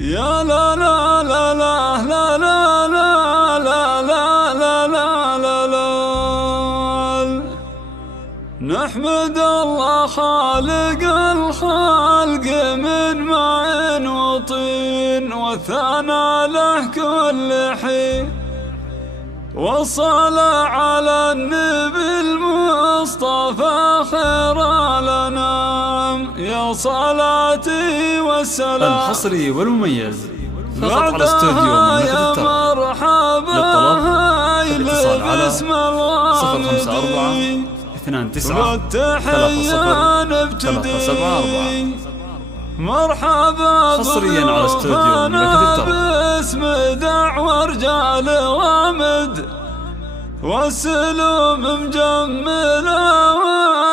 يا لا لا لا لا لا لا لا لا لا لا لا لا. نحمد الله خالق الخلق من ماء وطين، والثناء له كل حين، والصلاة على النبي المصطفى خير الأنام. يا صلاتي والسلام الحصري والمميز فقط على استوديو يا مرحبا للاتصال على باسم الله 054 29 والتحية نبتدي. مرحبا حصريا على استوديو باسم دعوة رجال وامد، والسلوم مجملة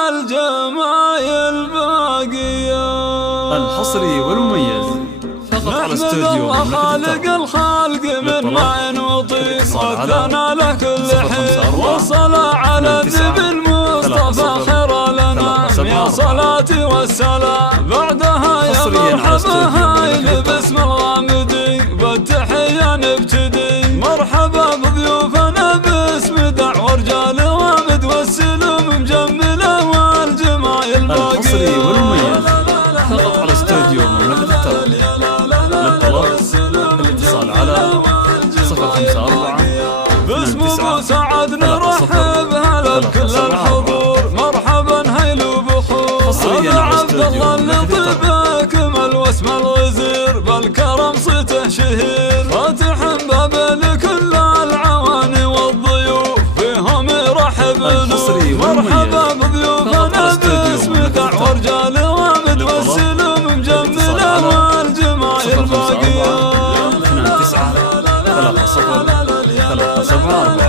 والجمايل باقية. الحصري والمميز فقط على استوديو خالق الخلق من ماء وطين، والثناء له كل حين، والصلاة على النبي المصطفى خير الأنام. يا صلاتي والسلام بعدها يا مرحبا هاي باسم الغامدي، بالتحية نبتدي. مرحبا بضيوفنا باسم دعوة رجال وامد، والسلوم مجملة والجمايل باقية. الحصري والمميز فقط على استوديو مملكة الترك. للطلب الاتصال على 054 باسم ابو سعد نرحب هلا بكل الحضور. مرحبا هيلو بخور حصريا على عبد الله استوديو اللطيف اكمل واسم الغزير، بالكرم صيته شهير، فاتح باب لكل العواني والضيوف فيهم يرحب الحصري له. مرحبا بضيوفنا باسم دعوة رجال وامد، والسلوم مجملة والجمايل باقية. 29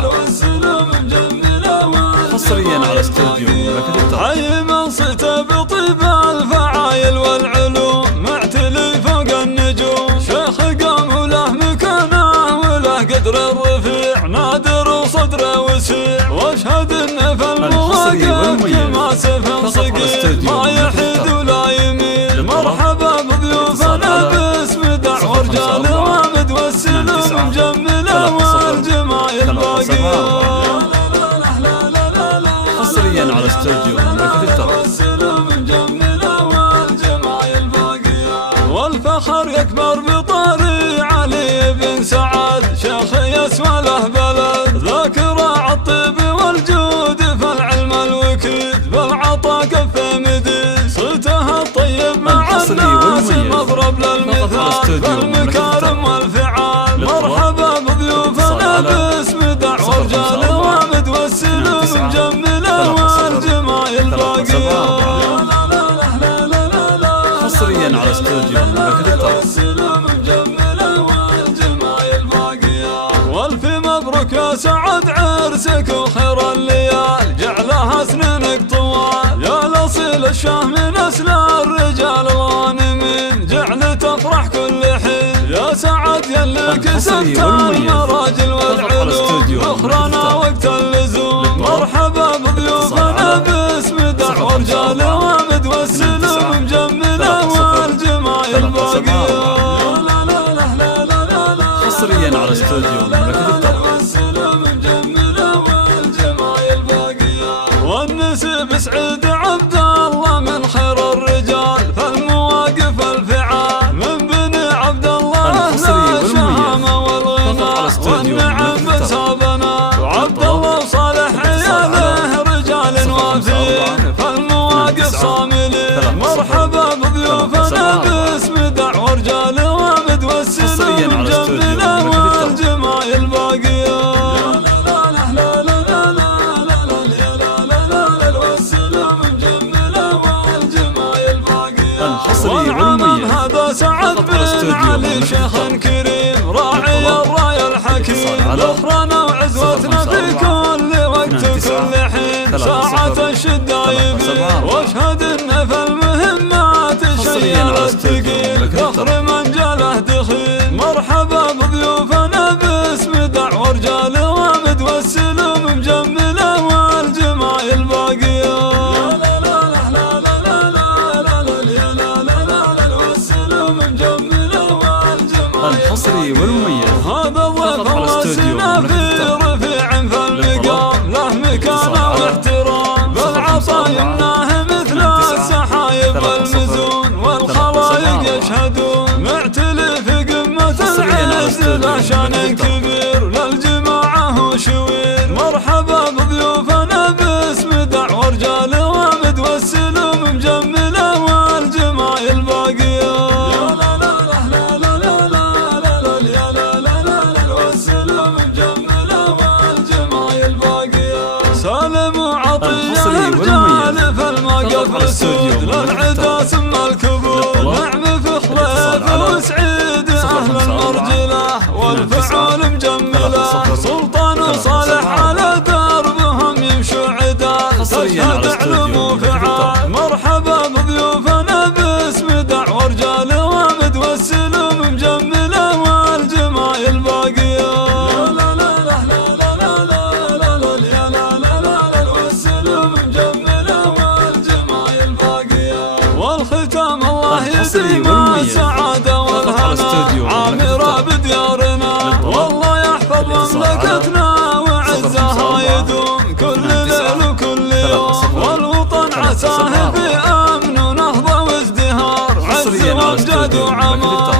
حصريا على استوديو مملكة الترك. حي من صيته بطيب الفعايل والعلوم، معتلي فوق النجوم، شيخ قام وله مكانه وله قدر الرفيع، نادر وصدره وسيع، واشهد انه في المواقف كما سفن صقيع، ما يحيد ولا يميل. مرحبا بضيوفنا باسم دعوة رجال وامد، والسلوم مجملة والجمايل باقية. حصريا على استوديو مملكة الترك. والفخر يكبر بطاري علي بن سعد، شيخ يسوى له بلد، ذاكرة عالطيب والجود في العلم الوكيد، بالعطا كف مديد، صيته الطيب مع الناس مضرب للمثال، بالمكارم والفعال. مرحبا بضيوفنا باسم دعوة رجال وامد، والسلوم مجملة والجمايل باقية. حصريا على استوديو مملكة الترك. والف مبروك يا سعد عرسك وخير الليال، جعلها سنينك طوال، يا الاصيل الشاه من اسلى الرجال الغانمين، جعل تفرح كل حين. يا سعد يلي كسبت المراجل والعلوم، فخرنا وقت اللزوم. مرحبا بضيوفنا باسم دعوة رجال وامد، والسلوم مجملة والجمايل باقية. حصريا على استوديو مملكة الترك. والنسب سعيد عبد الله من خير الرجال، فالمواقف الفعال من بني عبد الله لا الشهامة والغنى، والنعم بسابنا وعبد الله وصالح عياله رجال وافين، فالمواقف صاملين. مرحبا بضيوفنا باسم دعوة رجال وامد، والسلوم مجملة والجمايل باقية. والعمم هذا سعد بن علي شيخ كريم، راعي الراية الحكيم، ذخرنا وعزوتنا في كل وقت وكل حين، ساعة الشدة يبين، واشهد انه في المهمات شيل الثقيل، ذخر من جاله دخيل. مرحبا بضيوفنا باسم دعوة رجال وامد، والسلوم مجملة والجمايل باقية. الحصري الحصري والمميز هذا ضيف راسنا في رفيع فالمقام له مكانه واحترام بالعطا يمناه مثل السحايب والمزون والخلايق يشهدون معتلي في قمة العز له شان كبير للجماعة وشوير مرحبا بضيوفنا باسم دعوة رجال وامد والسلم مجملة والجمايل باقية يا لا لا لا لا لا لا لا يا لا لا لا والسلم مجملة والجمايل باقية سالم وعطية رجال في الموقف رسود للعدا سم الكبود نعم في خليفة وسعيد أهل المرجلة والفعول مجملة سلطان وصالح على دربهم يمشوا عدال تشهد علم وفعال مرحبا بضيوفنا باسم دعوة رجال وامد والسلم مجملة والجمايل باقية يا لا لا لا لا لا لا لا يا لا لا لا والسلم مجملة والجمايل باقية والختام الله يدري ما السعادة والهنا عامرة بديارنا والله يحفظ مملكتنا وعزها يدوم كل ليل وكل يوم والوطن عساه في أمن ونهضة وازدهار عز وامجاد وعمار